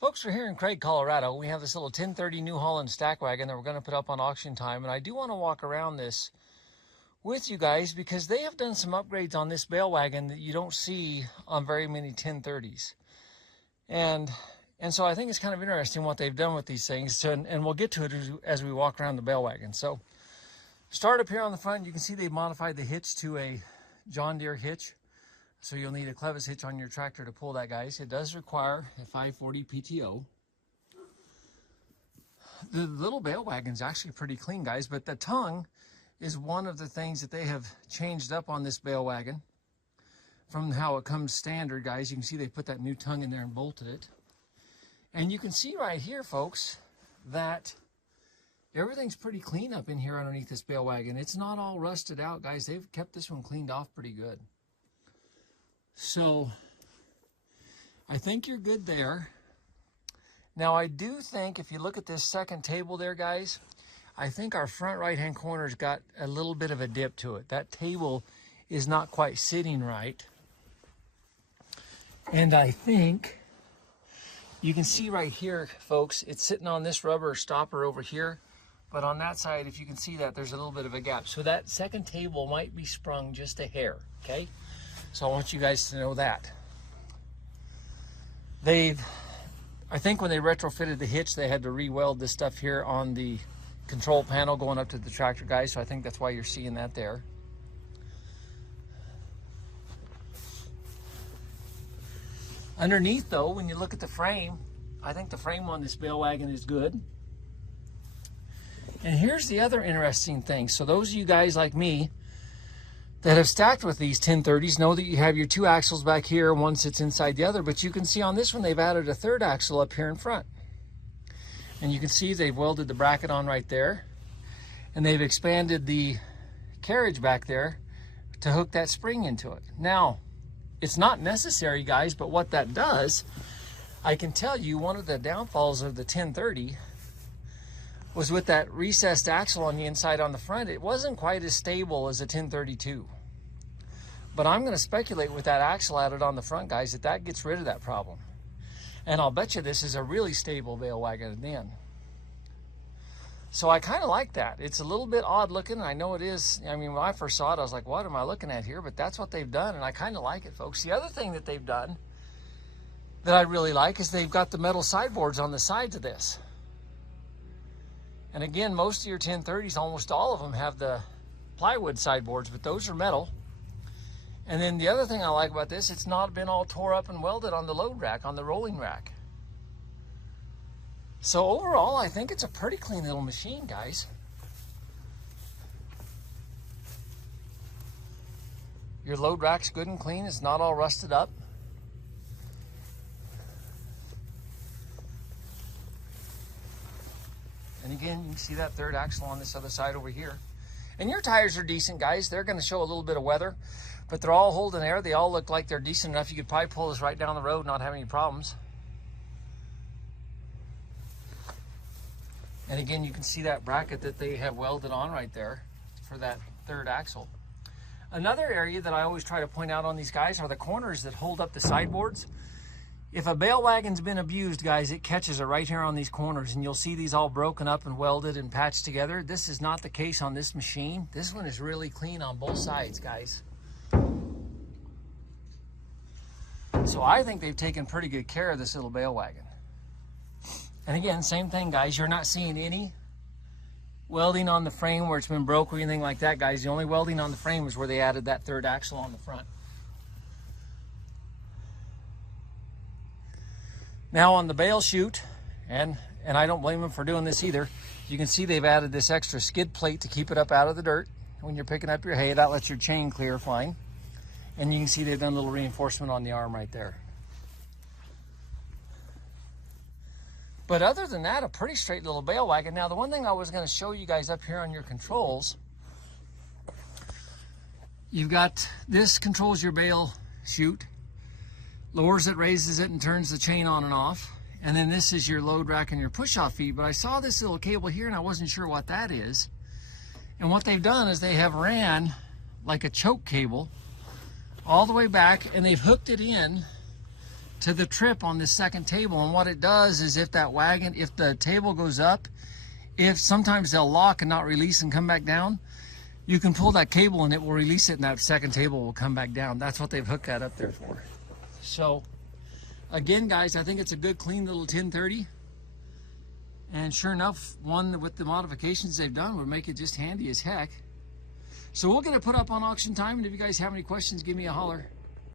Folks, we're here in Craig, Colorado. We have this little 1030 New Holland stack wagon that we're going to put up on auction time. And I do want to walk around this with you guys because they have done some upgrades on this Balewagon that you don't see on very many 1030s. And so I think it's kind of interesting what they've done with these things. And we'll get to it as we walk around the Balewagon. So start up here on the front. You can see they've modified the hitch to a John Deere hitch. So you'll need a clevis hitch on your tractor to pull that, guys. It does require a 540 PTO. The little Balewagon's actually pretty clean, guys, but the tongue is one of the things that they have changed up on this Balewagon from how it comes standard, guys. You can see they put that new tongue in there and bolted it. And you can see right here, folks, that everything's pretty clean up in here underneath this Balewagon. It's not all rusted out, guys. They've kept this one cleaned off pretty good. So I think you're good there. Now I do think if you look at this second table there, guys, I think our front right hand corner's got a little bit of a dip to it. That table is not quite sitting right. And I think you can see right here, folks, it's sitting on this rubber stopper over here. But on that side, if you can see that, there's a little bit of a gap. So that second table might be sprung just a hair, okay? So I want you guys to know that. I think when they retrofitted the hitch, they had to re-weld this stuff here on the control panel going up to the tractor, guys. So I think that's why you're seeing that there. Underneath, though, when you look at the frame, I think the frame on this Balewagon is good. And here's the other interesting thing. So those of you guys like me that have stacked with these 1030s know that you have your two axles back here, one sits inside the other, but you can see on this one they've added a third axle up here in front. And you can see they've welded the bracket on right there, and they've expanded the carriage back there to hook that spring into it. Now, it's not necessary, guys, but what that does, I can tell you one of the downfalls of the 1030 was with that recessed axle on the inside on the front, it wasn't quite as stable as a 1032. But I'm going to speculate with that axle added on the front, guys, that gets rid of that problem. And I'll bet you this is a really stable Balewagon then. So I kind of like that. It's a little bit odd looking, and I know it is. I mean, when I first saw it, I was like, what am I looking at here? But that's what they've done, and I kind of like it, folks. The other thing that they've done that I really like is they've got the metal sideboards on the sides of this. And again, most of your 1030s, almost all of them have the plywood sideboards, but those are metal. And then the other thing I like about this, it's not been all tore up and welded on the load rack, on the rolling rack. So overall, I think it's a pretty clean little machine, guys. Your load rack's good and clean. It's not all rusted up. And again, you can see that third axle on this other side over here. And your tires are decent, guys. They're going to show a little bit of weather, but they're all holding air. They all look like they're decent enough. You could probably pull this right down the road and not have any problems. And again, you can see that bracket that they have welded on right there for that third axle. Another area that I always try to point out on these guys are the corners that hold up the sideboards. If a Balewagon's been abused, guys, it catches it right here on these corners, and you'll see these all broken up and welded and patched together. This is not the case on this machine. This one is really clean on both sides, guys. So I think they've taken pretty good care of this little Balewagon. And again, same thing, guys. You're not seeing any welding on the frame where it's been broke or anything like that, guys. The only welding on the frame is where they added that third axle on the front. Now on the bale chute, and I don't blame them for doing this either, you can see they've added this extra skid plate to keep it up out of the dirt. When you're picking up your hay, that lets your chain clear fine. And you can see they've done a little reinforcement on the arm right there. But other than that, a pretty straight little Balewagon. Now the one thing I was going to show you guys up here on your controls, you've got this controls your bale chute. Lowers it, raises it, and turns the chain on and off. And then this is your load rack and your push-off feet. But I saw this little cable here, and I wasn't sure what that is. And what they've done is they have ran like a choke cable all the way back, and they've hooked it in to the trip on this second table. And what it does is if that wagon, if the table goes up, if sometimes they'll lock and not release and come back down, you can pull that cable and it will release it and that second table will come back down. That's what they've hooked that up there for. So again, guys, I think it's a good, clean little 1030. And sure enough, one with the modifications they've done would make it just handy as heck. So we'll get it put up on auction time. And if you guys have any questions, give me a holler.